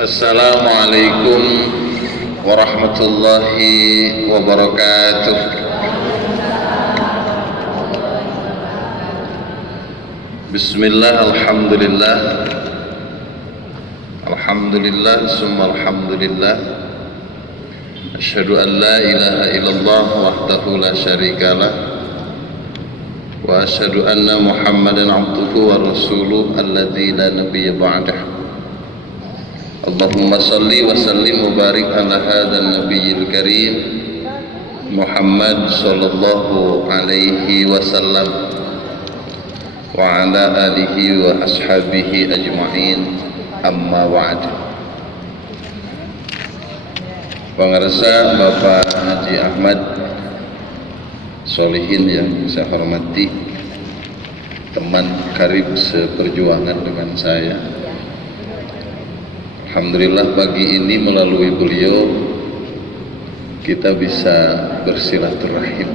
Assalamualaikum warahmatullahi wabarakatuh. Bismillah, alhamdulillah, alhamdulillah, summa alhamdulillah. Asyhadu an la ilaha illallah wahdahu la syarikalah, wa asyhadu anna Muhammadan abduhu wa rasuluh alladzi la nabiyya ba'dah. Allahumma salli wa sallim wa barik ala hadzal nabiyil karim Muhammad sallallahu alaihi wasallam wa ala alihi wa ashabihi ajma'in, amma ba'd. Pangarsa Bapak Haji Ahmad Solihin yang saya hormati, teman karib seperjuangan dengan saya, alhamdulillah pagi ini melalui beliau kita bisa bersilaturahim.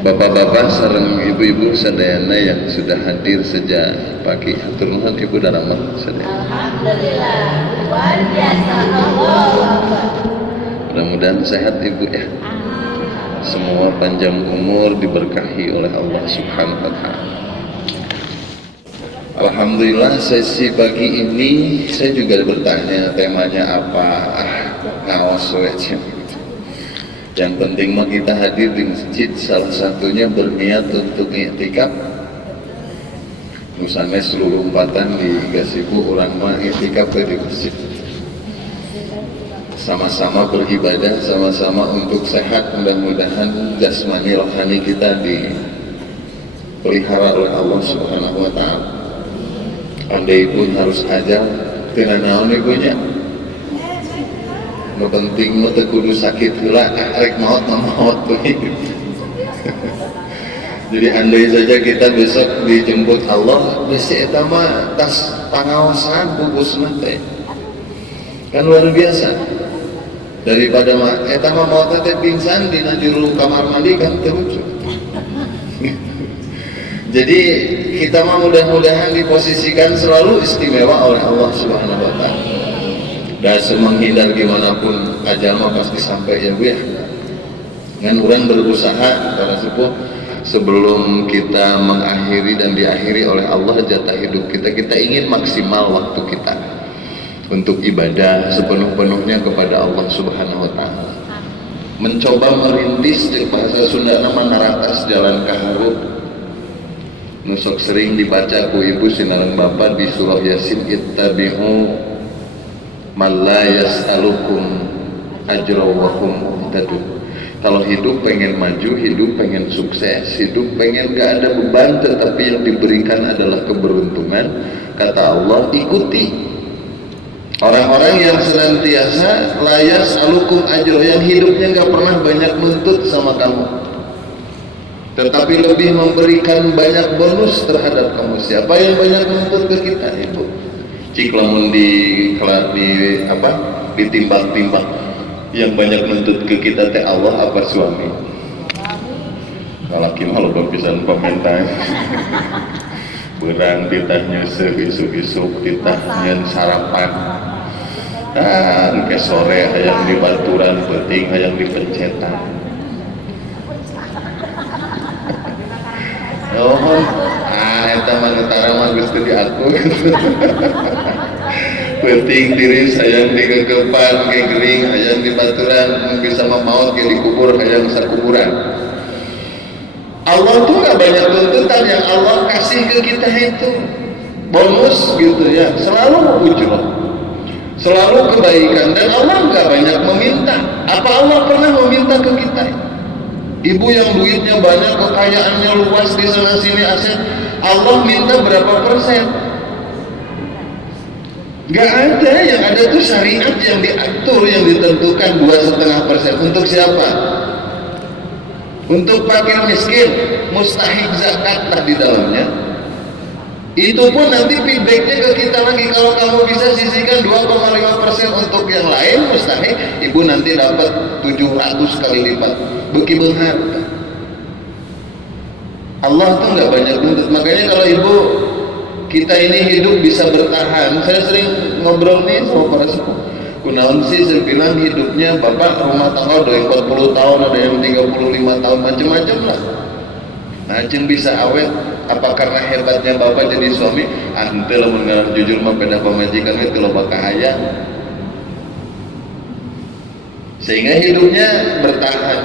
Bapak-bapak sareng ibu-ibu sadayana yang sudah hadir sejak pagi, hatur nuhun Ibu Darama sadayana. Alhamdulillah, luar biasa. Mudah-mudahan sehat Ibu ya. Semua panjang umur diberkahi oleh Allah Subhanahu wa taala. Alhamdulillah sesi pagi ini saya juga bertanya temanya apa, ngawas wecem. Yang penting mah kita hadir di masjid, salah satunya berniat untuk i'tikaf. Misalnya seluruh umpatan di Gasibu orang mah i'tikaf di masjid. Sama-sama beribadah, sama-sama untuk sehat, mudah-mudahan jasmani rohani kita dipelihara oleh Allah Subhanahu wa taala. Andai pun harus aja dengan naon ibunya, no penting no kudu sakit heula, arek maot tuh. Jadi andai saja kita besok dijemput Allah, bisi eta mah tas pangaosan bungkusna teh kan luar biasa. Daripada mah eta mah maot teh pingsan dina juru kamar mandi kan terus. Jadi kita mah mudah-mudahan diposisikan selalu istimewa oleh Allah Subhanahu wa taala. Dan semenghindar gimana pun ajal mah pasti sampai ya Bu ya. Dengan orang berusaha para sepuh sebelum kita mengakhiri dan diakhiri oleh Allah jatah hidup kita, kita ingin maksimal waktu kita untuk ibadah sepenuh-penuhnya kepada Allah Subhanahu wa taala. Mencoba merintis di bahasa Sunda nama naratas jalan kaharu. Nusok sering dibaca ku ibu sinareng bapak di surah Yasin, ittabi'u man la yas'alukum ajra wa hum muhtadun. Kalau hidup pengen maju, hidup pengen sukses, hidup pengen gak ada beban tetapi yang diberikan adalah keberuntungan, kata Allah ikuti orang-orang yang senantiasa la yas'alukum ajra, yang hidupnya gak pernah banyak nuntut sama kamu tetapi lebih memberikan banyak bonus terhadap kamu. Siapa yang banyak menuntut ke kita Ibu? Cik lamun ditimbang-timbang yang banyak menuntut ke kita teh Allah apa suami? Kalaki mah loba pisan pamentai. Beurang titah nyeuseuk isuk-isuk titah nyeun sarapan. Ke sore hayang di baturan peuting hayang dipencetan. Oh, eta mah utara mah geus teu diatur. Penting diri sayang digegepan ge geuring hayang di baturan, bisa mah maot ge dikubur hayang sakuburan. Allah tuh gak banyak tuntutan, yang Allah kasih ke kita itu bonus gitu ya, selalu ujrah, selalu kebaikan, dan Allah gak banyak meminta. Apa Allah pernah meminta ke kita? Ibu yang duitnya banyak, kekayaannya luas di sana sini aset, Allah minta berapa persen? Gak ada, yang ada tuh syariat yang diatur, yang ditentukan 2,5%. Untuk siapa? Untuk fakir miskin, mustahik zakat lah di dalamnya. Itu pun nanti feedbacknya ke kita lagi. Kalau kamu bisa sisihkan 2,5% untuk yang lain, mustahik, ibu nanti dapat 700 kali lipat. Beki beunghar. Allah tuh nggak banyak nuntut. Makanya kalau ibu kita ini hidup bisa bertahan. Saya sering ngobrol nih sama para sepuh. Kunaon sih saya bilang hidupnya bapak rumah tangga udah yang 40 tahun, ada yang 35 tahun, macam-macam lah. Macam bisa awet. Apa karena hebatnya bapak jadi suami? Ante lo mengenal jujur mah pedah pemajikan itu lo bakal ayah. Sehingga hidupnya bertahan.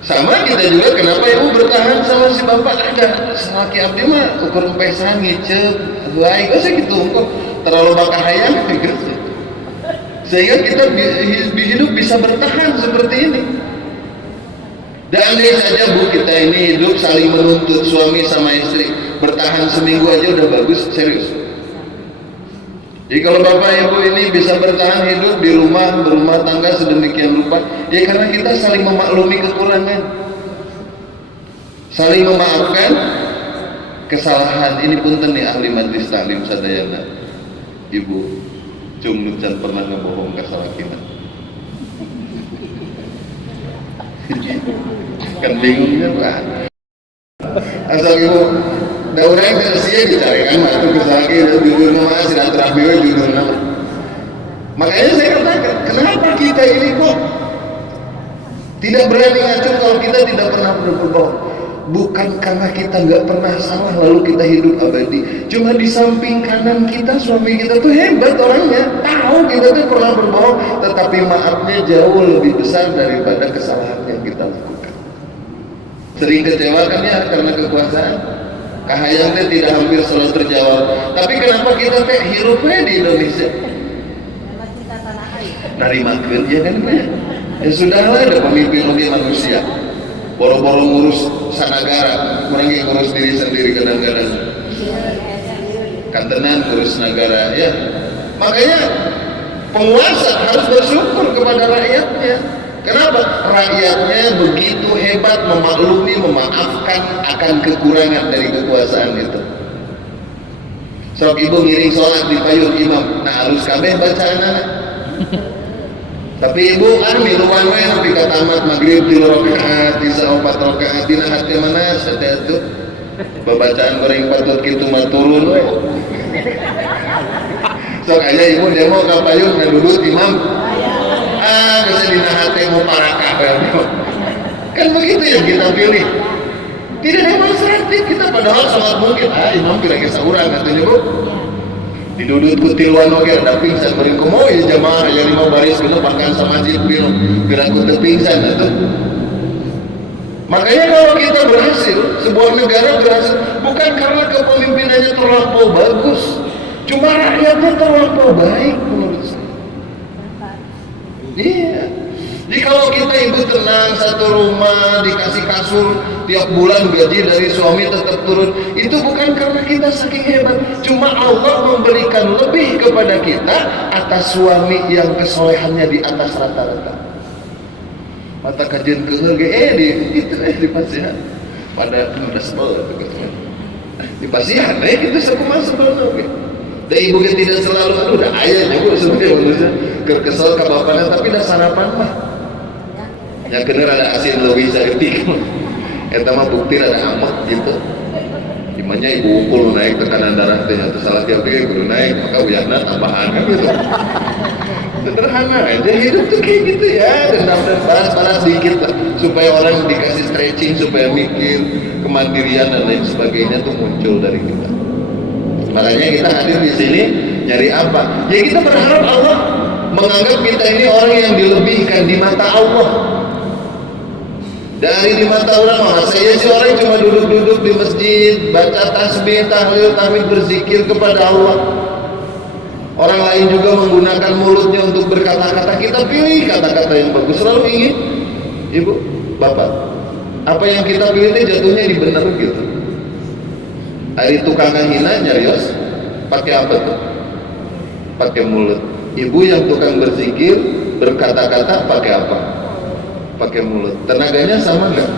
Sama kita juga, kenapa ibu bertahan sama si bapak? Ada selaki abdi mah ukur pesan ngicep baik aja gitu kok terlalu bakal hayang gitu. Sehingga kita hidup bisa bertahan seperti ini. Dan andai saja bu kita ini hidup saling menuntut suami sama istri, bertahan seminggu aja udah bagus, serius. Jadi kalau bapak ibu ini bisa bertahan hidup di rumah, berumah tangga sedemikian rupa, ya karena kita saling memaklumi kekurangan, saling memaafkan kesalahan. Ini punten nih ahli majlis taklim sadayana, ibu cung nucan pernah ngebohong ke salah kita. Kan bingungnya pak. Asal ibu da urang teh sia dicarikan mah atuh kesaki judul nama silaturahmi we judul nama. Makanya saya katakan, kenapa kita ini kok tidak berani ngacung kalau kita tidak pernah berbohong? Bukan karena kita nggak pernah salah lalu kita hidup abadi. Cuma di samping kanan kita suami kita tuh hebat orangnya, tahu kita tuh pernah berbohong, tetapi maafnya jauh lebih besar daripada kesalahan yang kita lakukan. Sering kecewa kan ya karena kekuasaan. Kahayang teh tidak hampir selalu terjawab. Tapi kenapa kita teh hirupnya di Indonesia? Narimakeun ya kan Pak. Ya sudahlah, ada pemimpin oge manusia. Boro-boro ngurus sanagara, kurang ngurus diri sendiri kadang-kadang. Kantenan ngurus negara ya. Makanya penguasa harus bersyukur kepada rakyatnya. Kenapa? Rakyatnya begitu hebat memaklumi, memaafkan akan kekurangan dari kekuasaan itu. Sok ibu ngiring sholat di payung imam, nah harus kabeh bacaan anak. Tapi ibu miluan we nepi ka tamat magrib 3 rakaat, isya 4 rakaat, dina hati mana satea itu. Babacaan goreng patut kitu mah turun we. Sok aja ibu demo ka payung duduk imam. Bisa dina hati mau parakah kan begitu yang kita pilih, tidak demonstratif kita, padahal sangat mungkin imam kira-kira seorang katanya bu didudut kutiluan oke ada pingsan bering kumoh ya jamaah yang 5 baris kena bahkan sama masjid kira-kira pingsan itu. Makanya kalau kita berhasil, sebuah negara berhasil bukan karena kepemimpinannya terlampau bagus, cuma rakyatnya terlampau baik menurut saya. Iya. Jadi kalau kita ibu tenang satu rumah dikasih kasur tiap bulan gaji dari suami tetap turun, itu bukan karena kita saking hebat, cuma Allah memberikan lebih kepada kita atas suami yang kesolehannya di atas rata-rata. Mata kajian keharga di pasihan pada sebel di pasihan gitu sekumas sebel dan ibu kita tidak selalu udah ayah ibu sebenarnya manusia kesel ke bapaknya, tapi udah sarapan mah yang bener ada asin lebih saeutik eta mah bukti ada amat gitu dimana ibu ukul naik tekanan darah teh atau salah tiap tiga kudu naik maka uyahna tambahan gitu sederhana aja hidup tuh kayak gitu ya, dendam dan balas dikit lah supaya orang dikasih stretching supaya mikir kemandirian dan lain sebagainya tuh muncul dari kita. Makanya kita hadir di sini nyari apa? Ya kita berharap Allah menganggap kita ini orang yang dilebihkan di mata Allah. Dari di mata orang, saya sih orang cuma duduk-duduk di masjid, baca tasbih, tahlil, tahmid, berzikir kepada Allah. Orang lain juga menggunakan mulutnya untuk berkata-kata, kita pilih kata-kata yang bagus. Selalu ingin, ibu, bapak, apa yang kita pilih itu jatuhnya di benar gitu. Hari tukang hina nyarios, pakai apa tuh? Pakai mulut. Ibu yang tukang berzikir, berkata-kata, pakai apa? Pakai mulut. Tenaganya sama nggak?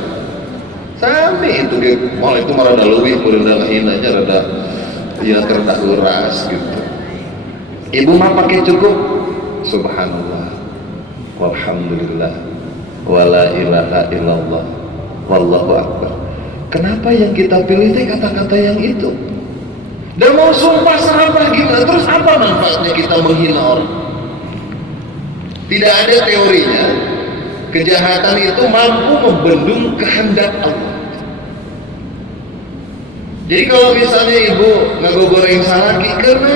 Sama itu dia. Malah itu marah lebih, kemudian hinanya rada yang kertas uras gitu. Ibu mah pakai cukup subhanallah walhamdulillah wala ilaha illallah wallahu akbar. Kenapa yang kita pilih itu kata-kata yang itu? Dan mau sumpah serapah gimana? Terus apa manfaatnya kita menghina orang? Tidak ada teorinya kejahatan itu mampu membendung kehendak Allah. Jadi kalau misalnya ibu ngagogoreng salaki, kenapa?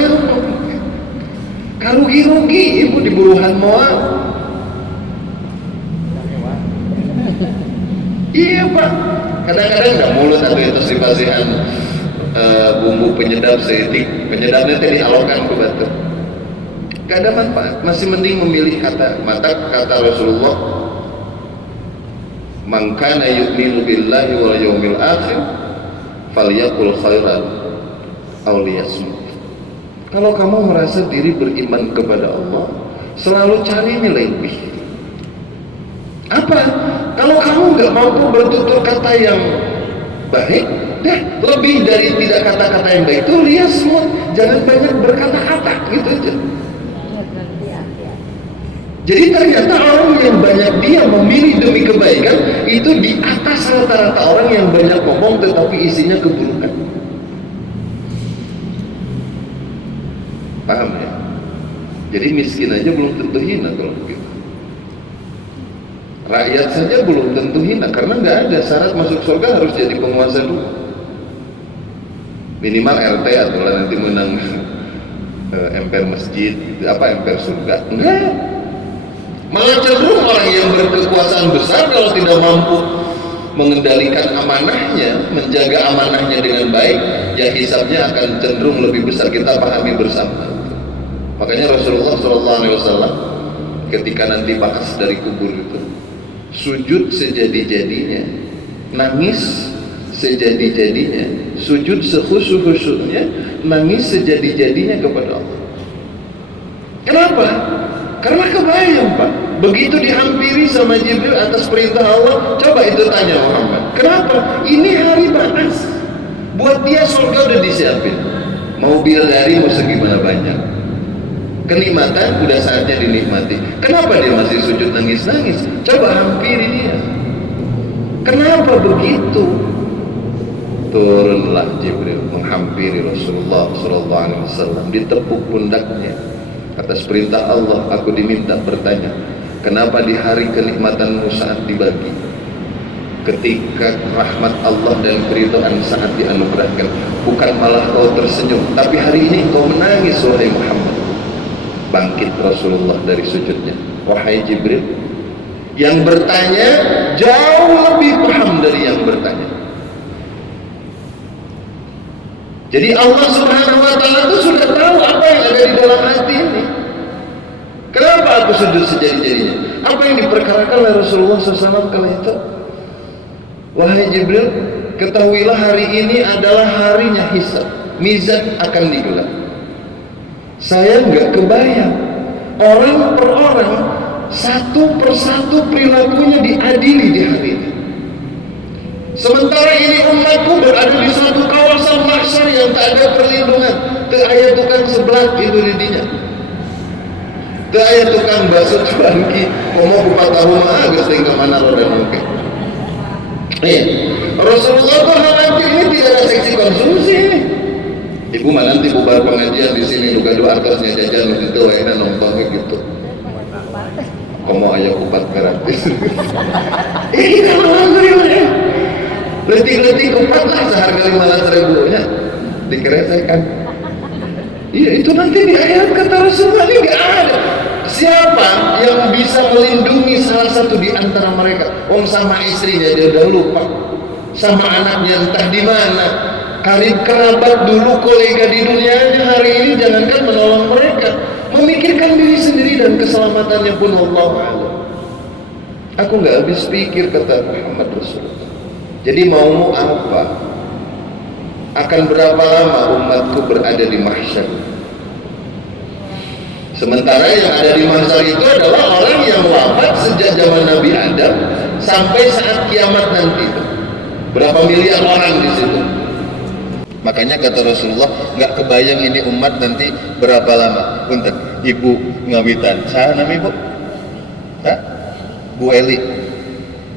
Karugi-rugi ibu di buruhan moal. Iya pak, kadang-kadang nggak mulut atau itu si pasihan bumbu penyedap seetik, penyedapnya tadi alokan ke batu. Gak ada manfaat, masih mending memilih kata Rasulullah, man kana yu'minu billahi wal yawmil akhir falyaqul khairan aw liyasmut. Kalau kamu merasa diri beriman kepada Allah, selalu cari nilai lebih. Apa? Kalau kamu nggak mampu bertutur kata yang baik, dah lebih dari tidak kata-kata yang baik itu lihat semua, jangan banyak berkata-kata gitu aja. Jadi ternyata orang yang banyak dia memilih demi kebaikan itu di atas rata-rata orang yang banyak ngomong tetapi isinya keburukan. Paham ya? Jadi miskin aja belum tentu hina kalau begitu. Rakyat saja belum tentu hina karena nggak ada syarat masuk surga harus jadi penguasa dulu. Minimal RT atau nanti menang emper masjid, emper surga. Enggak. Malah cenderung orang yang berkekuasaan besar kalau tidak mampu mengendalikan amanahnya, menjaga amanahnya dengan baik, ya hisabnya akan cenderung lebih besar. Kita pahami bersama. Makanya Rasulullah SAW ketika nanti bahas dari kubur itu, sujud sejadi-jadinya, nangis sejadi-jadinya, sujud sekhusyuk-khusyuknya, nangis sejadi-jadinya kepada Allah. Kenapa? Karena kebayang pak, begitu dihampiri sama Jibril atas perintah Allah. Coba itu tanya Muhammad, kenapa? Ini hari batas, buat dia surga udah disiapin, mau bidadari mau segimana banyak, kenikmatan udah saatnya dinikmati. Kenapa dia masih sujud nangis-nangis? Coba hampiri dia. Kenapa begitu? Turunlah Jibril menghampiri Rasulullah SAW, ditepuk pundaknya. Atas perintah Allah aku diminta bertanya, kenapa di hari kenikmatanmu saat dibagi, ketika rahmat Allah dan keridhaan saat dianugerahkan, bukan malah kau tersenyum, tapi hari ini kau menangis wahai Muhammad? Bangkit Rasulullah dari sujudnya, wahai Jibril, yang bertanya jauh lebih paham dari yang bertanya. Jadi Allah Subhanahu wa ta'ala itu sudah tahu apa yang ada di dalam hati ini. Kenapa aku sujud sejadi-jadinya? Apa yang diperkarakan oleh Rasulullah SAW kala itu? Wahai Jibril, ketahuilah hari ini adalah harinya hisab, mizan akan digelar. Saya nggak kebayang orang per orang, satu persatu perilakunya diadili di hari ini. Sementara ini umatku berada di suatu kawasan mahsyar yang tak ada perlindungan. Teu aya tukang sebelah itu didinya. Teu aya tukang bakso cuanki, komo kupat tahu mah geus teh mana roda mungkin. Rasulullah nanti ini tidak ada seksi konsumsi ini. Ibu mah nanti bubar pengajian di sini juga doa atasnya jajan itu enak nontonnya gitu. Komo aya kupat gratis. Ini kan alhamdulillah. Letik-letik kupat lah seharga 500.000 nya dikeresekan. Iya itu nanti di ayat kata Rasulullah ini nggak ada. Siapa yang bisa melindungi salah satu di antara mereka? Sama istrinya dia udah lupa, sama anaknya entah di mana, karib kerabat dulu kolega di dunianya, hari ini jangankan menolong mereka, memikirkan diri sendiri dan keselamatannya pun wallahu a'lam. Aku nggak habis pikir kata Muhammad Rasulullah. Jadi maumu apa? Akan berapa lama umatku berada di mahsyar? Sementara yang ada di mahsyar itu adalah orang yang wafat sejak zaman Nabi Adam sampai saat kiamat nanti. Berapa miliar orang di situ? Makanya kata Rasulullah, nggak kebayang ini umat nanti berapa lama. Punten, ibu ngawitan. Saha nami bu? Hah? Bu Eli,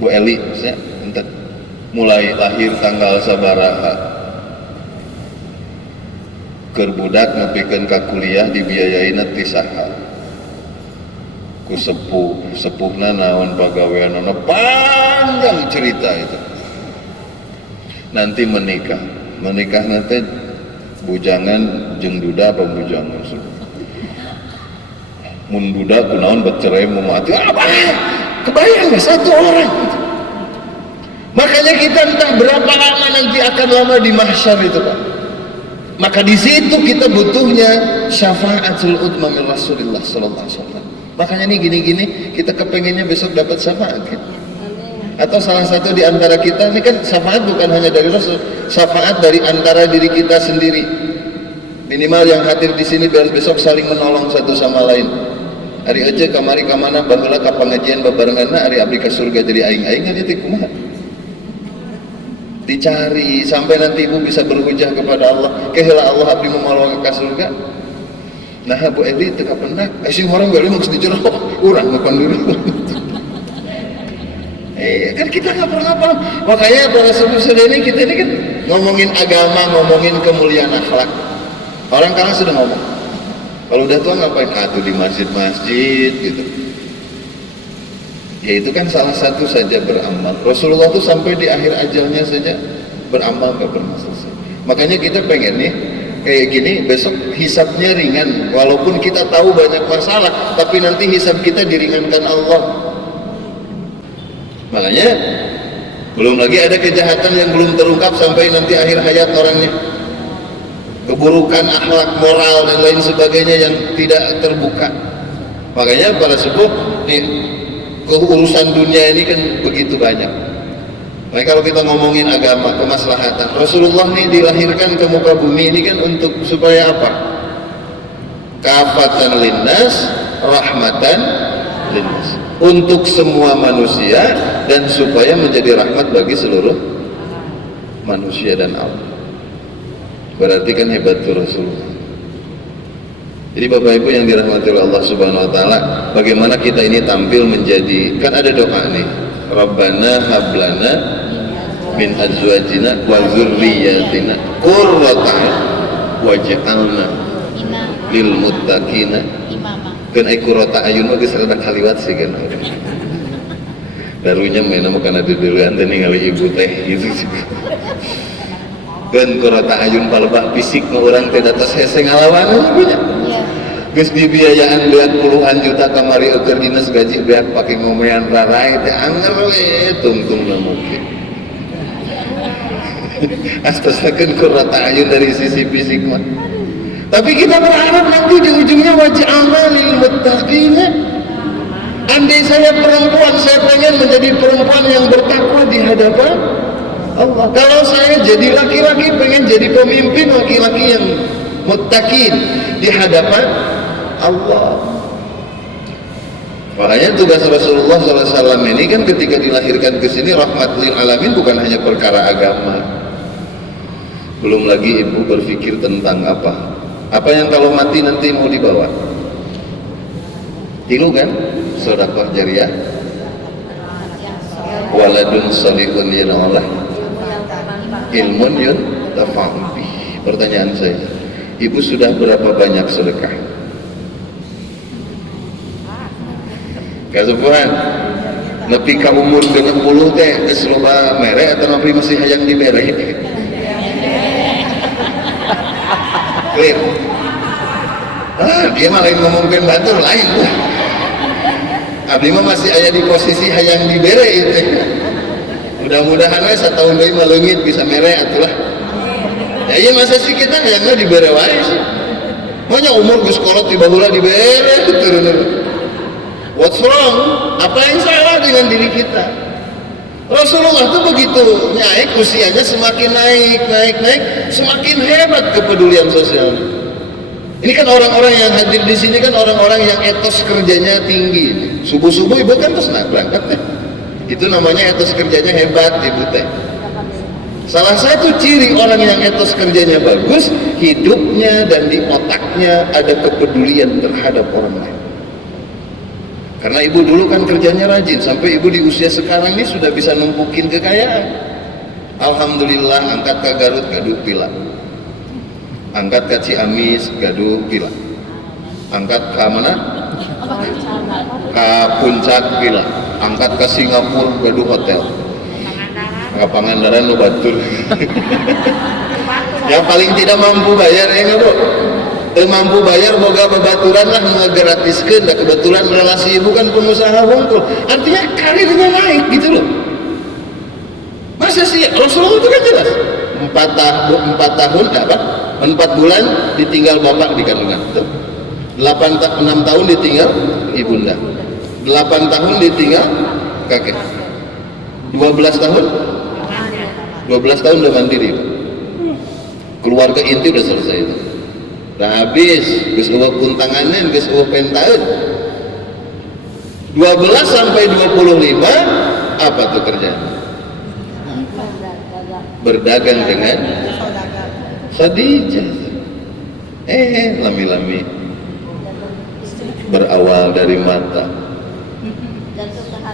maksudnya. Punten. Mulai lahir tanggal sabaraha. keur budak nepikeun ka kuliah dibiayaina ti saha ku sepuhna naon pagaweanna, panjang cerita itu. Nanti menikah nanti bujangan jeung duda apa bujangan mun duda kunaon bercerai mau mati apa kebayang gak satu orang gitu. Makanya kita entah berapa lama nanti akan lama di mahsyar itu Pak. Maka di situ kita butuhnya syafaatul utma min Rasulillah sallallahu alaihi wasallam. Makanya nih gini-gini kita kepengennya besok dapat syafaat gitu. Atau salah satu di antara kita ini kan syafaat bukan hanya dari Rasul, syafaat dari antara diri kita sendiri. Minimal yang hadir di sini biar besok saling menolong satu sama lain. Ari aja kamari kamana baheula ka pangajian babarenganna ari abdi ka surga jadi aing-aing nya teh kumaha. Dicari sampai nanti ibu bisa berhujah kepada Allah, keheula Allah abdi memalong ka surga. Nah Bu Eli teu kapendak, si orang beli maksud dijero urang bukan dulu. Kan kita nggak pernah paham. Makanya para saudara ini kita ini kan ngomongin agama, ngomongin kemuliaan akhlak. Orang kadang sudah ngomong, kalau udah tua ngapain? Tuh di masjid-masjid gitu. Ya itu kan salah satu saja beramal. Rasulullah tuh sampai di akhir ajalnya saja beramal gak pernah selesai. Makanya kita pengen nih kayak gini besok hisabnya ringan. Walaupun kita tahu banyak masalah, tapi nanti hisab kita diringankan Allah. Makanya belum lagi ada kejahatan yang belum terungkap sampai nanti akhir hayat orangnya, keburukan akhlak moral dan lain sebagainya yang tidak terbuka. Makanya para sepuh nih, keurusan dunia ini kan begitu banyak. Makanya kalau kita ngomongin agama, kemaslahatan, Rasulullah nih dilahirkan ke muka bumi ini kan untuk supaya apa? Kafatan linnas, rahmatan linnas, untuk semua manusia dan supaya menjadi rahmat bagi seluruh manusia dan Allah. Berarti kan hebat tuh Rasulullah. Jadi Bapak Ibu yang dirahmati oleh Allah Subhanahu wa taala, bagaimana kita ini tampil menjadi, kan ada doa nih, Rabbana hablana min azwajina wa dzurriyyatina qurrata waj'alna lil muttaqina imama. Keun ai qurrata ayun mah geus rada kaliwat sih kan. Darunya mainan bukan ada duluan teh ningali ibu teh gitu. Keun qurrata ayun palebah fisik mah urang teh datos hese ngalawan punya. Geus dibiayaan beat puluhan juta kamari eukeun dinas gaji beak pake ngomean rarai teh anger we tungtungna mungkin. Astasakeun qurrata ayun dari sisi fisik mah. Tapi kita berharap nanti di ujungnya waj'alna lil muttaqina. Andai saya perempuan, saya pengen menjadi perempuan yang bertakwa di hadapan Allah. Kalau saya jadi laki-laki, pengen jadi pemimpin laki-laki yang muttaqin di hadapan Allah. Makanya tugas Rasulullah SAW ini kan ketika dilahirkan ke sini rahmat lil alamin, bukan hanya perkara agama. Belum lagi ibu berpikir tentang apa yang kalau mati nanti mau dibawa. Tilu kan? Sedekah jariyah, waladun salihun yanallah, ilmun yuntafa'u bih. Pertanyaan saya, ibu sudah berapa banyak sedekah? Kasubuhan nepi ka umur 60 teh geus loba mere atau nepi masih hayang dibere? Clear. Dia mah lain ngomongkeun batur lain. Abdi mah masih aya di posisi hayang dibere itu. Mudah-mudahan we satahun deui mah leungit bisa mere atulah. Ya iya masa sih kita hayangna dibere wae sih. Manya umur geus kolot tiba heula dibere turun. What's wrong? Apa yang salah dengan diri kita? Rasulullah tuh begitu naik usianya semakin naik, semakin hebat kepedulian sosialnya. Ini kan orang-orang yang hadir di sini kan orang-orang yang etos kerjanya tinggi. Subuh-subuh ibu kan terus berangkat deh. Itu namanya etos kerjanya hebat ibu teh. Salah satu ciri orang yang etos kerjanya bagus, hidupnya dan di otaknya ada kepedulian terhadap orang lain. Karena ibu dulu kan kerjanya rajin, sampai ibu di usia sekarang ini sudah bisa numpukin kekayaan. Alhamdulillah angkat ke Garut ke Dukpila. angkat ke Ciamis gaduh pila, angkat ke mana? Ke Puncak pila, angkat ke Singapura gaduh hotel, ke Pangandaran nu batur. Yang paling tidak mampu bayar ya bro, mampu bayar boga babaturan lah ngegratiskeun, da kebetulan relasi ibu kan pengusaha wongkul, artinya karirnya naik gitu loh. Masa sih Rasulullah itu kan jelas 4 tahun apa? 4 bulan ditinggal bapak di kandungan, 6 tahun ditinggal ibunda, 8 tahun ditinggal kakek, 12 tahun udah mandiri, keluarga inti udah selesai itu, udah habis, geus eueuh puntanganan, geus eueuh pentaeun. 12 sampai 25 apa tuh kerjaan? Berdagang dengan Khadijah. Lami-lami berawal dari mata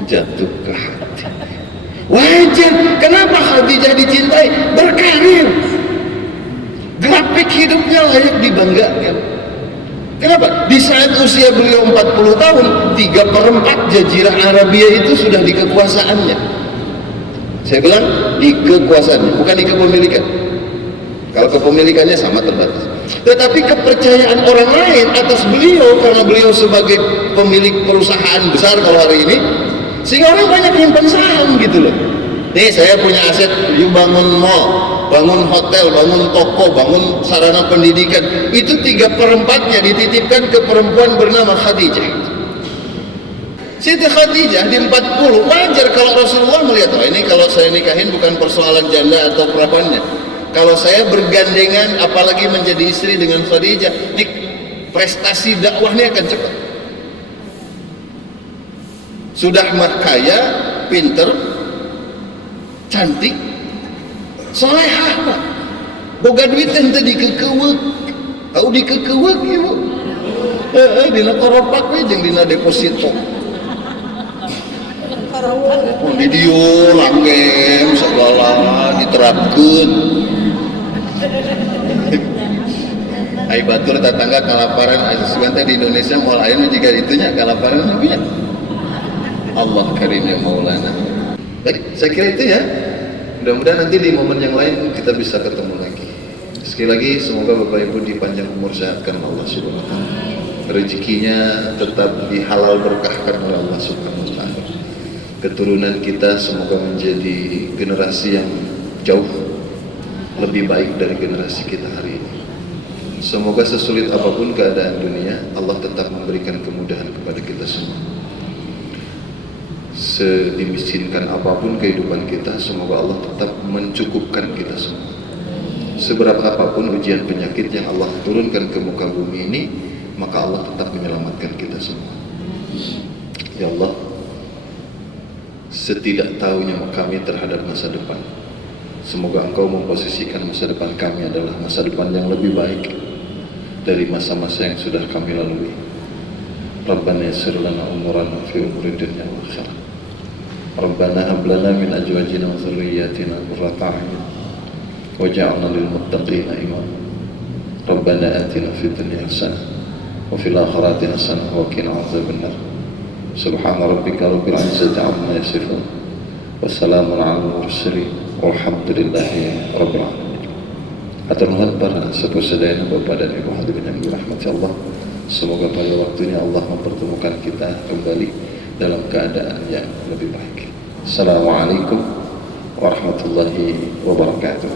jatuh ke hati. Wajar, kenapa Khadijah dicintai? Berkarir, grafik hidupnya layak dibanggakan. Kenapa? Di saat usia beliau 40 tahun, 3/4 Jazirah Arabia itu sudah di kekuasaannya. Saya bilang di kekuasaannya, bukan di kepemilikan. Kalau kepemilikannya sama terbatas. Tetapi kepercayaan orang lain atas beliau, karena beliau sebagai pemilik perusahaan besar kalau hari ini, sehingga orang banyak nyimpan saham gitu loh. Nih saya punya aset, you bangun mall, bangun hotel, bangun toko, bangun sarana pendidikan. Itu 3/4-nya dititipkan ke perempuan bernama Khadijah. Siti Khadijah di 40, wajar kalau Rasulullah melihat, oh ini kalau saya nikahin bukan persoalan janda atau perawannya. Kalau saya bergandengan apalagi menjadi istri dengan Khadijah, ini prestasi dakwahnya akan cepat. Sudah mah kaya, pinter, cantik, solehah mah. Boga duit ente dikekeuweuk. Tahu dikekeuweuk ieu. Dina koropak we jeung dina deposito. Di dieu langgeng segala diterapkeun. Ai batur tetangga kalaparan asugan teh di Indonesia moal aya nu jiga itunya kalaparan nabinya. Allah karim ya maulana. Baik, saya kira itu ya. Mudah-mudahan nanti di momen yang lain kita bisa ketemu lagi. Sekali lagi semoga Bapak Ibu dipanjang umur sehatkan Allah Subhanahu wa taala. Rezekinya tetap dihalal berkahkan oleh Allah Subhanahu wa taala. Keturunan kita semoga menjadi generasi yang jauh lebih baik dari generasi kita hari ini. Semoga sesulit apapun keadaan dunia, Allah tetap memberikan kemudahan kepada kita semua. Sedimiskinkan apapun kehidupan kita, semoga Allah tetap mencukupkan kita semua. Seberat apapun ujian penyakit yang Allah turunkan ke muka bumi ini, maka Allah tetap menyelamatkan kita semua. Ya Allah, setidak tahunya kami terhadap masa depan, semoga Engkau memposisikan masa depan kami adalah masa depan yang lebih baik dari masa-masa yang sudah kami lalui. Rabbana yassir lana umurana fi umuri dunya wal akhirah. Rabbana hab lana min azwajina wa dhurriyyatina qurrata a'yun waj'alna lil muttaqina imama. Rabbana atina fid dunya hasanah wa fil akhirati hasanah wa qina adzabannar. Subhana rabbika rabbil izzati amma yasifun wa salamun 'alal mursalin walhamdulillahi rabbil alamin. Atur nuhun para sepuh sedaya Bapak dan Ibu hadirin yang dirahmati Allah. Semoga pada waktunya Allah mempertemukan kita kembali dalam keadaan yang lebih baik. Assalamualaikum warahmatullahi wabarakatuh.